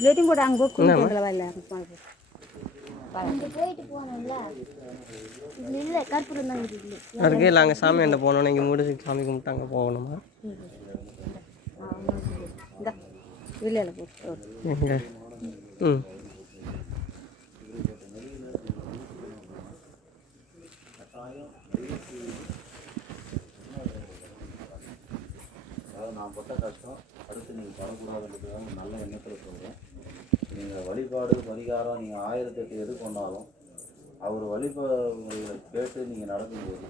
Plating போட்டு அங்கே போய் இல்லை அதுக்கே இல்லை அங்கே சாமி என்ன போகணும் இங்கே முடிச்சு சாமி கும்பிட்டு அங்கே போகணுமா வெளியில் போட்டு எங்கே ம் நான் பட்ட கஷ்டம் அடுத்து நீங்கள் படக்கூடாதுன்றதுக்காக நல்ல எண்ணத்தில் சொல்கிறேன். நீங்கள் வழிபாடு பரிகாரம் நீங்கள் 1008 எது கொண்டாலும் அவர் வழிபாடுகளை கேட்டு நீங்கள் நடக்கும்போது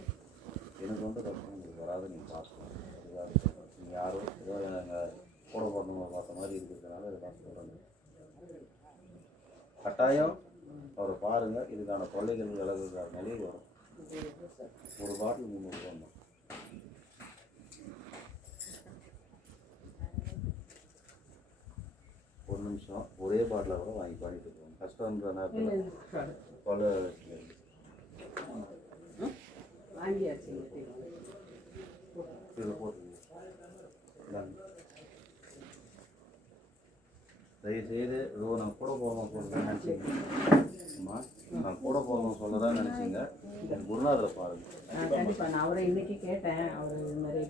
எனக்கு வந்து கஷ்டம் உங்களுக்கு வராது. நீங்கள் பார்க்கலாம். அதுக்காக நீங்கள் யாரோ ஏதோ எங்கள் கூட பிறந்தவங்க பார்த்த மாதிரி இருக்கிறதுனால இதை பார்த்து சொல்கிறேன். கட்டாயம் அவரை பாருங்கள். இதுக்கான தொல்லைகள் விலகுகிற நிலை வரும். ஒரு பாட்டில் 300 ரூபா. ஒரு நிமிஷம் ஒரே பாட்டில் கூட வாங்கி பண்ணிட்டு போவோம். கஷ்டம்ன்ற நேரத்தில் கொலை தயவுசெய்து இதோ நான் கூட போகணும் சொல்கிறேன் நினச்சிங்க. நான் கூட போகணும் சொல்லதான் நினச்சிங்க. என் குருநாதரை பாருங்கள். நான் அவரை இன்னைக்கு கேட்டேன். அவர் இது மாதிரி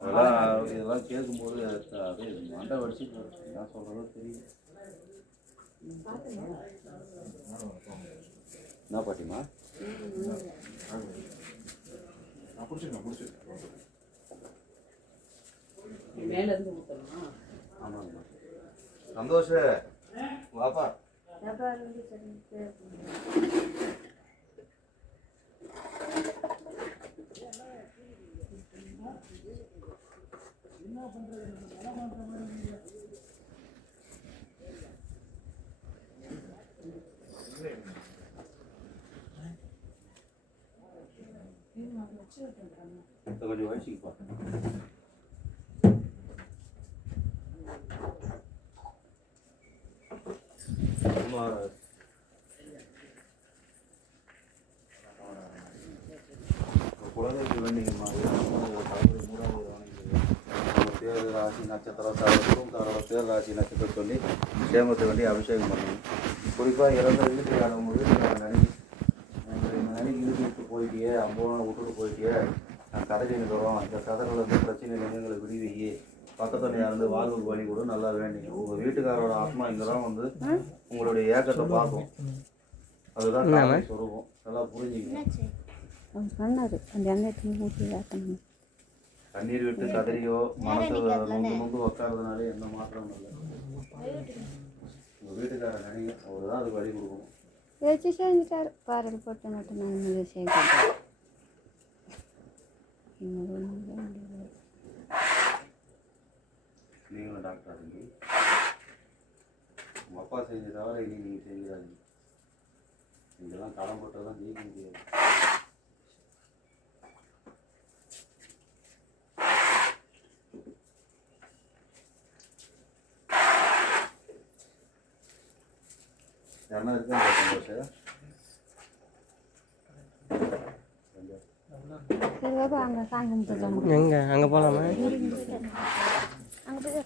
அதெல்லாம் இதெல்லாம் கேட்கும்போது அப்படியே மண்டை வடிச்சு நான் சொல்கிறதும் தெரியும். என்ன பாட்டிமா மேலேருந்து ஊற்றணுமா? ஆமாங்கம்மா. சந்தோஷ வாப்பா. கொஞ்சம் வயசுக்குப்பா. குழந்தைக்கு வேண்டிங்கம்மா. தேர் ராசி நட்சத்திரம் தேர் ராசி நட்சத்திரம் சொல்லி சேமத்தை வேண்டி அபிஷேகம் பண்ணணும். குறிப்பாக இறந்த வீட்டுக்கு ஆடும்போது நினைக்கு இழுத்து போயிட்டியே, அம்போனா விட்டுட்டு போயிட்டியே, நான் கதைக்கு வரோம், இந்த கதைகள் வந்து பிரச்சனை எங்களை விடுவியே, பக்கத்தில் யாருந்து வாழ்வுக்கு வழி கூட நல்லா வேண்டிங்க. உங்கள் வீட்டுக்காரோட ஆத்மா இங்கே தான் வந்து உங்களுடைய ஏக்கத்தை பார்க்கும். அதுதான் சொல்லுவோம். நல்லா புரிஞ்சுக்கணும். கண்ணீர் விட்டு கதறியோ மனசு நொந்து உக்காரதுனாலே எந்த மாற்றமும் இல்லை. உங்கள் வீட்டுக்கார நினைங்க, அவர் தான் அதுக்கு வழி கொடுக்கணும். வச்சு செஞ்சுட்டார். பாரல் போட்டு மட்டும் நான் செய்ய நீங்களும் டாக்டர் ஆகுங்க. உங்கள் அப்பா செஞ்ச தவிர இனி நீங்கள் செஞ்சிடாதீங்க. இதெல்லாம் கடன் போட்டதான் ஜெயிக்க முடியாது. யாருன்னா இருக்கா சந்தோஷம்? எங்க அங்கே போகலாமா? அங்கே போய்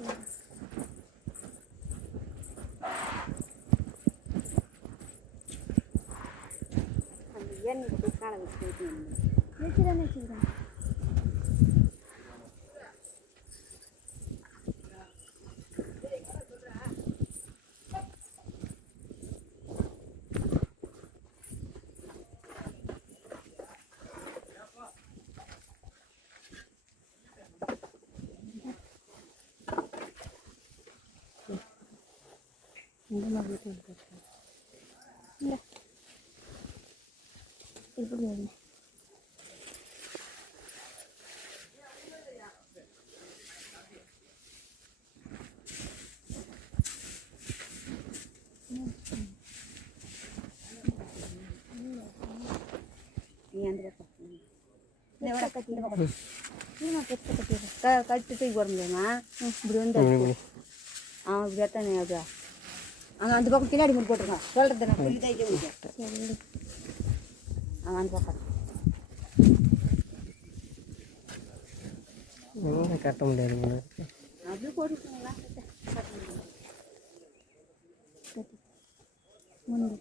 இந்த மாதிரி இல்லை இப்படி வரும். கட்டு தூக்கி போட முடியுமா? இப்படி வந்து இப்படி எத்தனை அப்படியா அங்கே அந்த பக்கம் பின்னாடி முடி போட்டுருங்க சொல்கிறது நான் புரியுதா இது முடியும் அந்த பக்கம் எங்கே கட்ட முடியாது அது போட்டுருக்கீங்களா முந்தி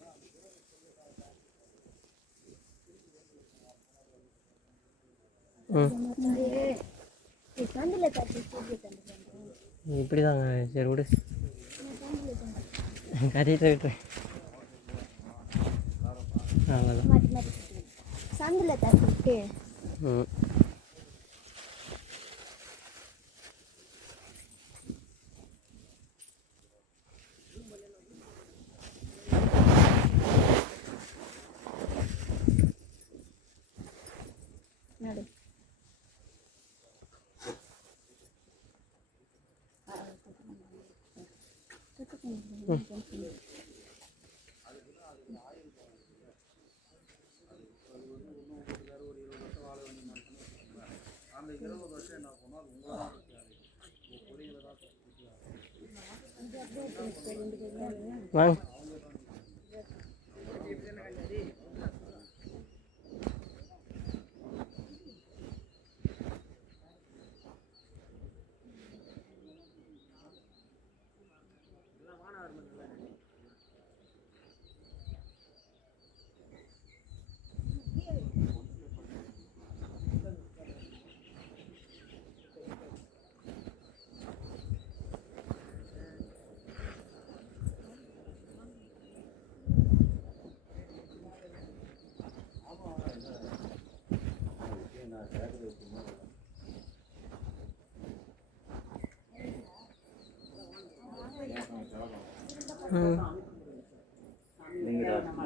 இப்படி தாங்க சரி விடு கட்டிட்டு விட்டுறேன் அவ்வளோதான் சந்தில் தட்டிட்டு ம் நடு வாங்க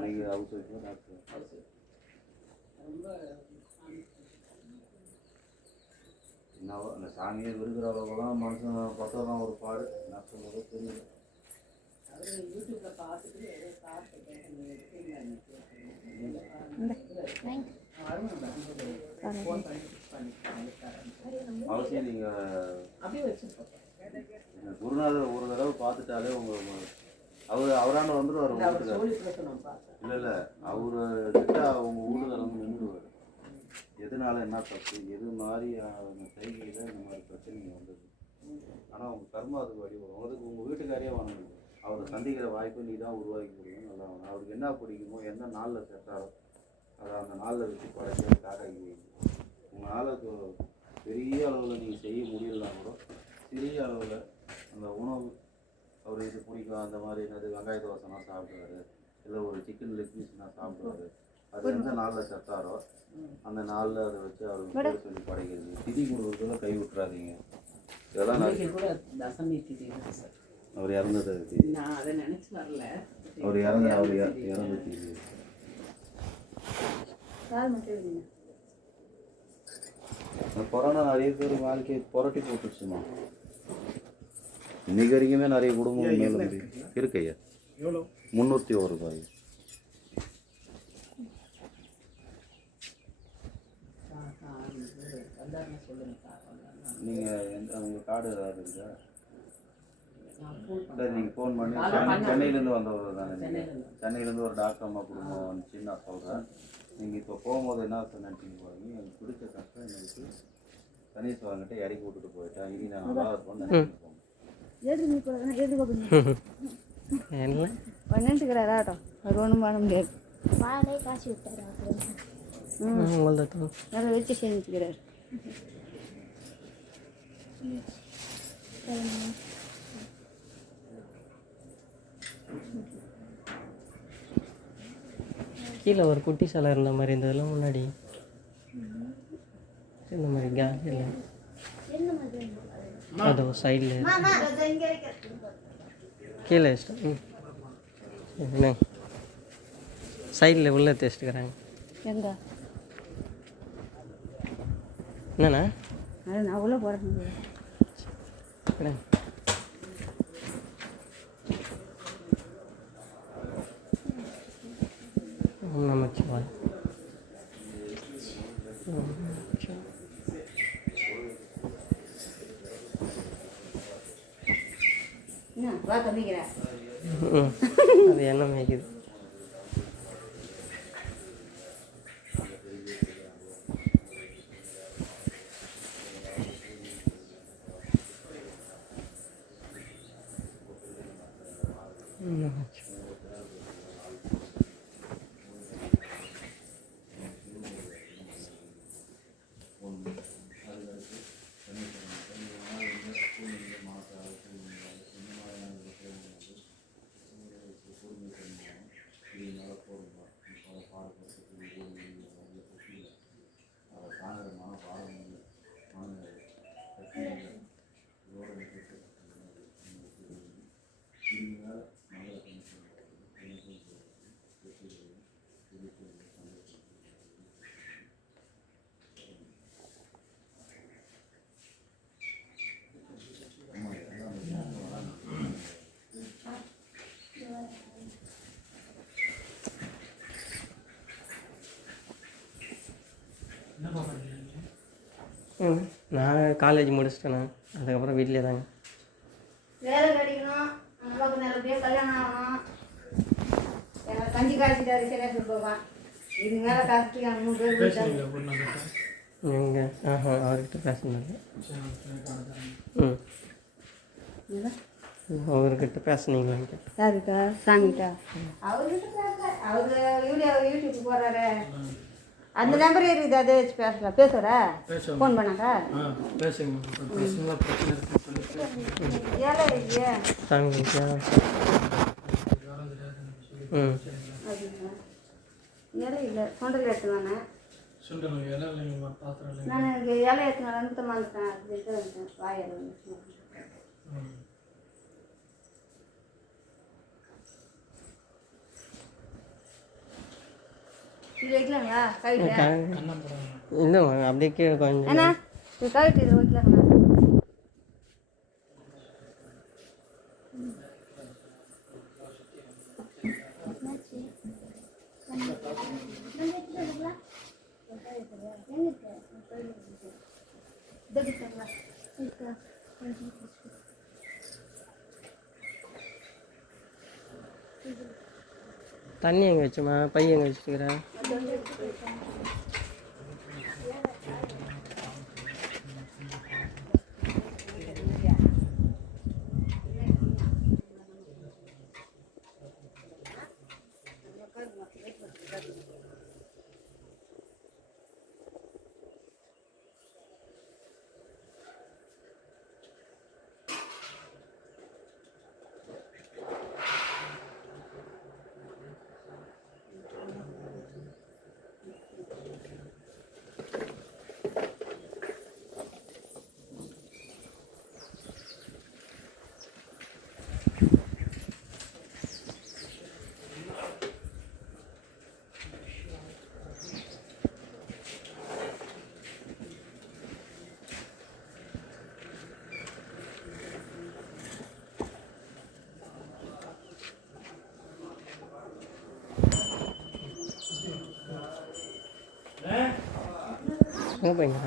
நீங்கள் ஹவுஸ் ஒய்ஃபா டாக்டர்? என்னவோ அந்த சாமியை விருதுகிற அளவுக்குலாம் மனுஷன் பட்டதான் ஒரு பாடு நான் சொல்கிறது தெரியல. யூடியூப்பில் பார்த்துட்டு அவசியம் நீங்கள் அப்படியே வச்சுருக்கோம். குருநாதர் ஒரு தடவை பார்த்துட்டாலே அவராண்ட வந்துடுவார் உங்கள் வீட்டுக்காரர். இல்லை அவர்கிட்ட உங்கள் வீட்டுக்காரர் வந்து நின்றுடுவார். எதனால என்ன தப்பு எது மாதிரி செய்கையில் இந்த மாதிரி பிரச்சனைங்க வந்தது. ஆனால் உங்கள் கர்மா அதுக்கு வழிபடும். அதுக்கு உங்கள் வீட்டுக்காரையே வாங்கணும். அவரை சந்திக்கிற வாய்ப்பு நீ தான் உருவாக்கி கொடுக்கணும். நல்லா வேணும். அவருக்கு என்ன பிடிக்குமோ என்ன நாளில் செட்டாரோ அதை அந்த நாளில் வச்சு படைக்க காக்காக்கி வைக்கணும். உங்களால் பெரிய அளவில் நீங்கள் செய்ய முடியலனா கூட சிறிய அளவில் அந்த உணவு அவர் இது பிடிக்கும். அந்த மாதிரி என்னது வெங்காய தோசைனா சாப்பிடுவார், இல்லை ஒரு சிக்கன் லெக் பீஸ்னா சாப்பிடுவார். அது எந்த நாளில் செத்தாரோ அந்த நாளில் அதை வச்சு அவருக்கு பேர் சொல்லி படைக்கிறது. திதி கொடுக்குறதுல கை விட்டுறாதீங்க. இதெல்லாம் கூட தசமி திதி சார். அவர் இறந்தது நான் அதை நினச்சி வரல. அவர் இறந்து திதி கொரோனா நிறைய பேர் வாழ்க்கையை புரட்டி போட்டுச்சுமா. இன்னைக்கு வரைக்குமே நிறைய குடும்பம் மேலே இருக்கு ஐயா. 301 ரூபாய். நீங்கள் உங்கள் கார்டு ஏதாவது இருக்கா? சரி நீங்கள் ஃபோன் பண்ணி சென்னையிலேருந்து வந்தவர் தானே. சென்னையிலேருந்து ஒரு டாக்டர் அம்மா குடும்பம் வந்துச்சு நான் சொல்கிறேன். நீங்கள் இப்போ போகும்போது என்ன நினச்சிங்க போகிறீங்க, எனக்கு பிடிச்ச கஷ்டம் எனக்கு சனீஸ்வரன்கிட்ட இறக்கி விட்டுட்டு போயிட்டேன். இனி நான் நல்லா இருப்போம்னு நினைச்சிட்டு போங்க. என்ன பண்ணிட்டுக்கிறாராட்டம் அது ஒன்றும் பண்ண முடியாது. பாலே காசு விட்டார் அதை வச்சு செஞ்சுக்கிறார். கீழே ஒரு குட்டி சிலை இருந்த மாதிரி இருந்ததெல்லாம் முன்னாடி இந்த மாதிரி கேஸ் இல்லை அதோ சைடில் கீழே வச்சிட்டேன். என்ன சைடில் உள்ளே தேய்ச்சிட்டுக்கிறாங்க. எங்க என்னண்ணா அது நான் உள்ள போகிறேன். நமச்சிவாய். என்ன வா தம்பிக்கிறேன். ம் அது என்ன மேய்க்குது. நான் காலேஜ் முடிச்சிட்டேண்ணா, அதுக்கப்புறம் வீட்டிலே தாங்க. வேலை கிடைக்கணும், நமக்கு நல்லபடியாக கல்யாணம் ஆகணும். எனக்கு கஞ்சி காய்ச்சிட்டாரு சரியா சொல்லுவான். இது மேலே காசு 3 பேர் எங்கே அவர்கிட்ட பேசணும். ம் அவர்கிட்ட பேசுனீங்களா? யாருக்கா? சாமிக்கா? அவர்கிட்ட பேசல. அவர் யூடியூப் போடுறாரு. அந்த நம்பர் இருக்குது, அதை வச்சு பேசலாம். பேசுகிறா ஃபோன் பண்ணாக்கா ஏழை இல்லையா? சாமிக்கா? ம் இலை இல்லை, சுண்டல் எடுத்துவானே. நான் இங்கே இலை எடுத்துனா வந்து வந்துட்டேன். அப்படின்ட்டு வந்துட்டேன். வாயில் வந்து இது வைக்கலாங்களா? கவிட்டு இல்லைம்மா, அப்படியே கீழே கொஞ்சம் ஏன்னா இது கவிட்டு இதில் வைக்கலாங்களா? தண்ணி எங்கே வச்சுமா? பை எங்கே வச்சுருக்கிறேன்? எங்கே போய்ங்க?